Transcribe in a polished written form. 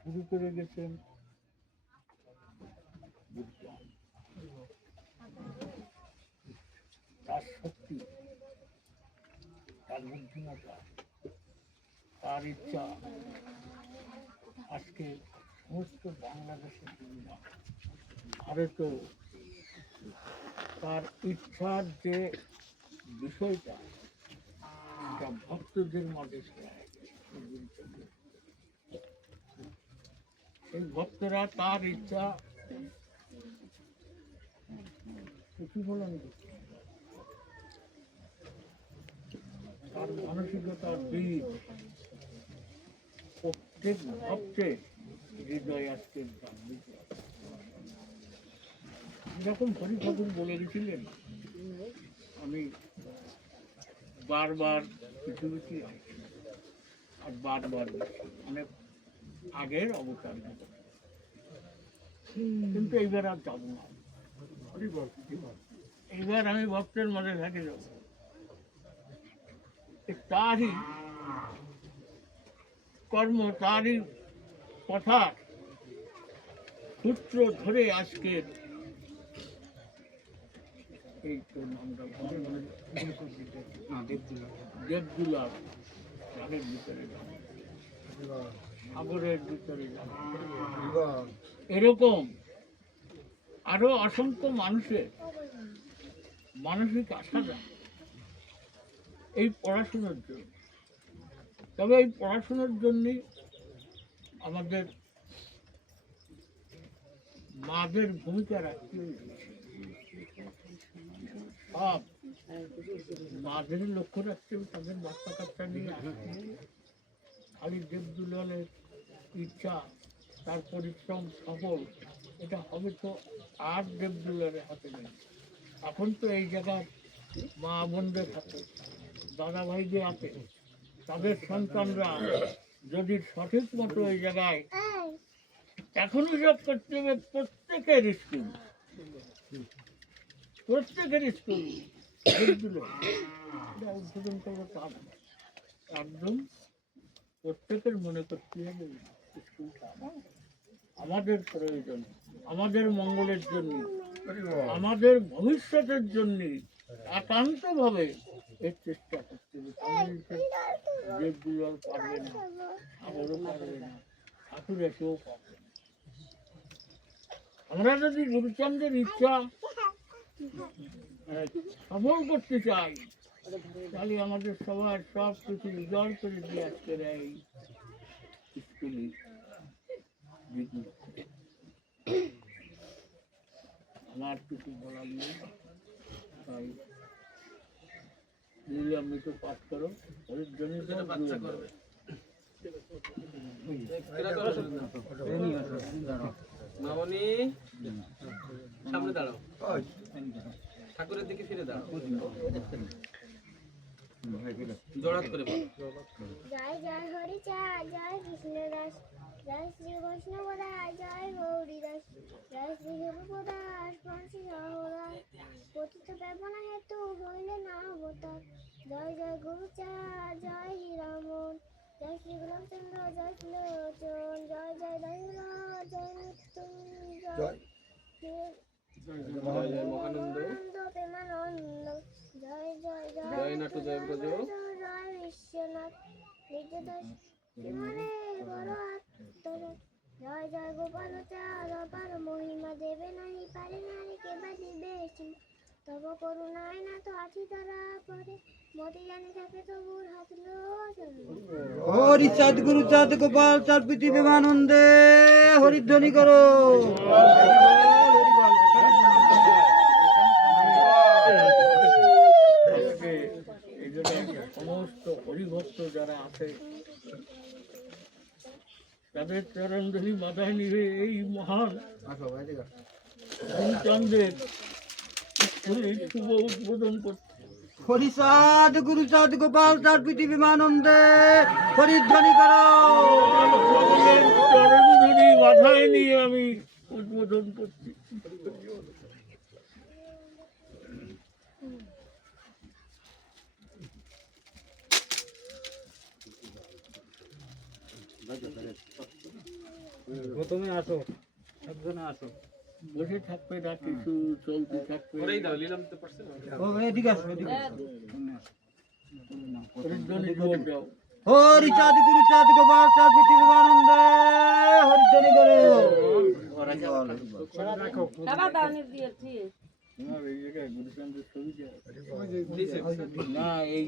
শুরু করে গেছেন তার শক্তি, তার বুদ্ধিমত্তা, তার ইচ্ছা আজকে সমস্ত বাংলাদেশের জন্য ভারতে তার ইচ্ছার যে বিষয়টা এটা ভক্তদের মাঝে এই ভক্তরা তার ইচ্ছা প্রতিফলন করছে, তার মানসিকতার বীজ প্রত্যেক ভক্তের হৃদয় আজকে জাগৃত। যেরকম হরি ঠাকুর বলে গেছিলেন, আমি বারবার পৃথিবীতে আসছি আর বারবার মানে আগের অবতার, কিন্তু এইবার আর যাবো না। এইবার আমি ভক্তের মাঝে থাকি যাব। তারই কর্ম, তারই কথা সূত্র ধরে আজকের এই তো নামটা দেবদুলা সাগরের ভিতরে যাবে, সাগরের ভিতরে যাবে, এরকম আরো অসংখ্য মানুষের মানসিক আশা যায় এই পড়াশোনার জন্য। তবে এই পড়াশোনার জন্য আমাদের মাদের ভূমিকা রাখতে সব মাদের লক্ষ্য রাখতে তাদের বাচ্চা কাচ্চা নিয়ে আসতে। খালি দেবদুলালের ইচ্ছা, তার পরিশ্রম সফল, এটা হবে তো আর দেবদুলালের হাতে নেই। এখন তো এই জায়গার মা বোনদের হাতে, দাদা ভাইদের হাতে, তাদের সন্তানরা যদি সঠিক মতো এই জায়গায় এখনই সব করতে হবে। প্রত্যেকের স্কুল, প্রত্যেকের স্কুল উদ্বোধন করবো তা একদম প্রত্যেকের মনে করতে হবে স্কুলটা আমাদের প্রয়োজন, আমাদের মঙ্গলের জন্য, আমাদের ভবিষ্যতের জন্য একান্ত ভাবে এর চেষ্টা করতে হবে। দেবদুলা পারবে না, সাগরও পারবে না, ঠাকুর এসেও পারবে না। আমরা যদি গুরুচন্দ্রের ইচ্ছা সফল করতে চাই, তাহলে আমাদের সবার সব কিছু জয় করে দিয়ে আজকের এই স্কুলে আমার কিছু বলার নেই। তাই আপনি তো পাঠ করো, মামনি সামনে দাঁড়াও, ঠাকুরের দিকে ফিরে দাঁড়াও, জড়াত করে বলো। জয় জয় হরি চাঁদ, জয় কৃষ্ণ দাস, জয় শ্রী বৈষ্ণব দাস, জয় গৌরী দাস, জয় শ্রী হরিপদাস বংশী সহদাস, পতিত পাবন হেতু হইলে না অবতার। জয় জয় গুরু চাঁদ, জয় হীরামন, জয় শ্রী গোলামচন্দ্র, জয় শ্রীলোচন, জয় জয় দয়াল, জয় মৃত্যুঞ্জয়, জয় জয় মহানন্দ, প্রেমানন্দ, জয় জয় জয় নাটু, জয় ব্রজ, জয় বিশ্বনাথ, নির্যদাস বিমানে বড় আত্মনাথ, জয় জয় গোপাল চাঁদ, অপার মহিমা দেবে নাহি পারে নারী কেবা দিবে সীমা। তব করুণায় না তো আছি তারা পরে, মতি জানি থাকে তবুর হাত হরি চাঁদ, গুরু চাঁদ, গোপাল চাঁদ, পৃথিবী আনন্দে হরিধ্বনি করো। সমস্ত হরিভক্ত যারা আছে তাদের চরণধরি মাথায় নিয়ে এই মহান গুরুচন্দ্রের স্কুলের শুভ উদ্বোধন করছে। হরি চাঁদ, গুরু চাঁদ, গোপাল চাঁদ, পৃথিবী আনন্দে হরিধ্বনি করো। চরণধরি মাথায় নিয়ে আমি উদ্বোধন করছি। প্রথমে আসো, একজনে আসো। বসে থাকবে না কিছু চলতে থাকবে। করেই দাও, নিলাম তো পারছে না। ও এদিকে আসো, এদিকে আসো। হরিধ্বনি জোর দাও। হরি চাঁদ গুরু চাঁদ গোপাল চাঁদ পৃথিবীমানন্দে হরিধ্বনি করো। নিচে। না এই